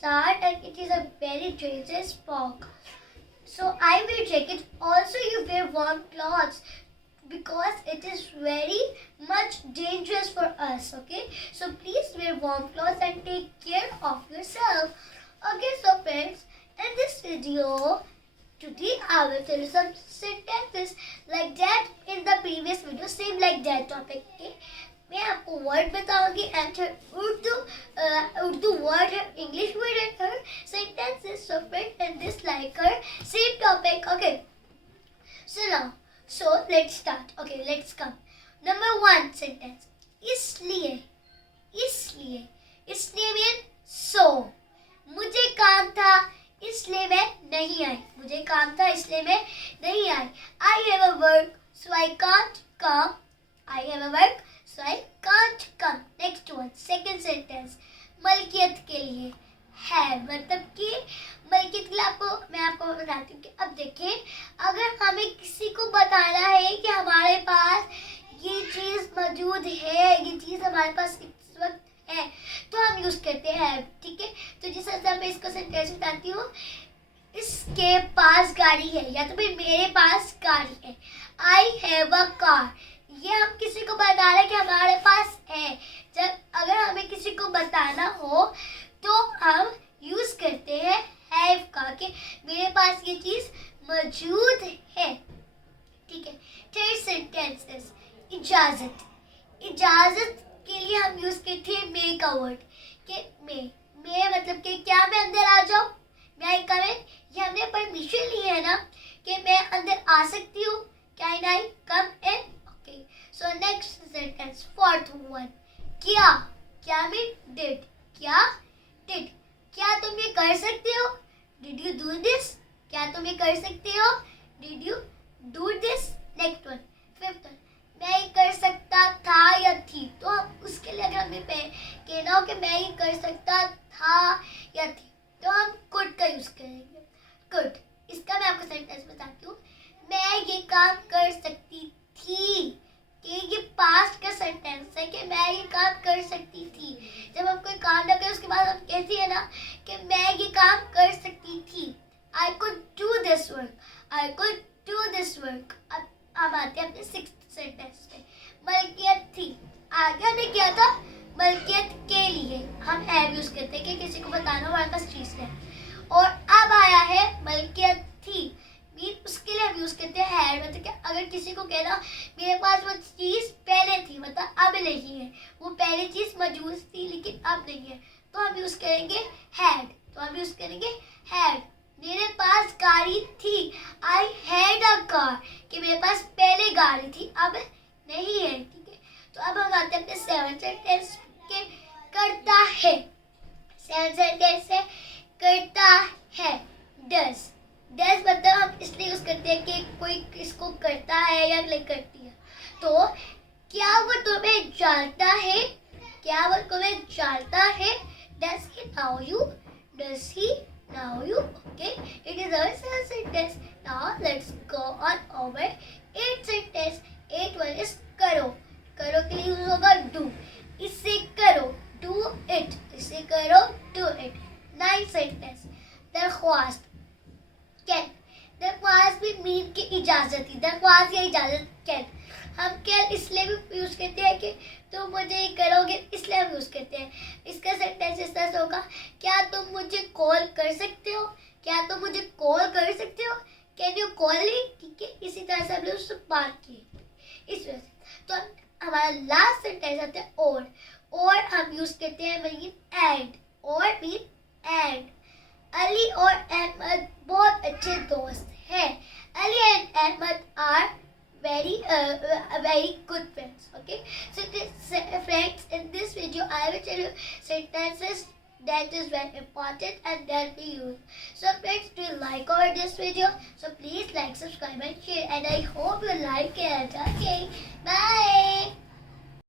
start and it is a very dangerous fog. So I wear jacket. Also you wear warm clothes because it is very much dangerous for us. Okay, so please wear warm clothes and take care of yourself. Okay, so friends, in this video today I will tell you some sentences like that in the previous video, same like that topic. Okay, मैं आपको word बताऊंगी and Urdu word है, English word है, her sentences. So friends, in this like her same topic. Okay, so let's start. Okay, let's come. Number 1 sentence. इसलिए mean so. मुझे काम था इसलिए मैं नहीं आई. मुझे काम था इसलिए मैं नहीं आई. I have a work so I can't come. I have a work so I can't come. Next one, second sentence. मलकियत के लिए है, मतलब कि मलकियत के लिए मैं आपको बताती हूँ कि अब देखें, अगर हमें किसी को बताना है कि हमारे पास ये चीज़ मौजूद है, ये चीज़ हमारे पास इस वक्त है, तो हम यूज़ करते हैं. ठीक है, तो जिस तरह से मैं इसको सेंटेंस बताती हूँ, इसके पास गाड़ी है या तो फिर मेरे पास गाड़ी है. I have a car. ये हम किसी को बता रहे हैं कि हमारे पास है. जब अगर हमें किसी को बताना हो तो हम यूज करते हैं हैव का, कि मेरे पास ये चीज मौजूद है. ठीक है. थर्ड सेंटेंस, इजाजत. इजाजत के लिए हम यूज करते हैं मे का वर्ड, कि मे मतलब कि क्या मैं अंदर आ जाऊं, मैं आई कम इन. ये हमने परमिशन ली है ना कि मैं अंदर आ सकती हूँ. Can I come in. Okay, so next sentence, fourth one. क्या mean did. क्या तुम ये कर सकते हो? Did you do this? क्या तुम ये कर सकते हो? Did you do this? Next one, fifth one. मैं ये कर सकता था या थी, तो हम उसके लिए अगर हमें कहना हो कि मैं ये कर सकता था या थी, तो हम could का यूज करेंगे. could. इसका मैं आपको सेंटेंस बताती हूँ. मैं ये काम कर सकती थी, कि ये पास्ट का सेंटेंस है कि मैं ये काम कर सकती थी. जब हम कोई काम ना करें उसके बाद हम कहते हैं ना कि मैं ये काम कर सकती थी. I could do this work. I could do this work. अब हम आते हैं अपने सिक्स्थ सेंटेंस पे. मलकियत थी. आगे हमने किया था मलकियत के लिए हम हैव यूज करते हैं कि किसी को बताना हमारे पास चीज है. और अब आया है मलकियत थी, उसके लिए हम यूज करते हैं हैड. मतलब कि अगर किसी को कहना मेरे पास वो चीज पहले थी, मतलब अब नहीं है, वो पहले चीज मौजूद थी लेकिन अब नहीं है, तो हम यूज करेंगे हैड. मेरे पास गाड़ी थी. आई हैड अ कार, कि मेरे पास पहले गाड़ी थी अब नहीं है. ठीक है, तो अब हम आते हैं अपने सेवन सेंटेंस के. करता है. सेवन सेंटेंस से करता है. डज मतलब हम इसलिए यूज करते हैं कि कोई इसको करता है या नहीं करती है. तो क्या वो तुम्हें जानता है? Does he know you? Okay, it is our seventh sentence. Now let's go on over eighth sentence. Eighth one is करो. करो के लिए यूज होगा do. इससे करो, do it. इससे करो, do it. Ninth sentence, दरख्वास्त. दरख्वास्त भी मीन की इजाजत थी. दरख्वास्त या इजाजत कैन. हम कैन इसलिए भी यूज करते हैं कि तुम मुझे ये करोगे, इसलिए हम यूज करते हैं. इसका सेंटेंस इस तरह से होगा, क्या तुम मुझे कॉल कर सकते हो? कैन यू कॉल मी. ठीक है, इसी तरह से हम लोग उससे बात की इस वजह से. तो हमारा लास्ट सेंटेंस आता है और हम यूज करते हैं मीन एंड. अली और अहमद बहुत अच्छे दोस्त हैं. Ali and Ahmed are very good friends. Okay, so friends, in this video I will tell you sentences that is very important and that we use. So friends, do you like this video? So please like, subscribe and share, and I hope you like it. Okay, bye.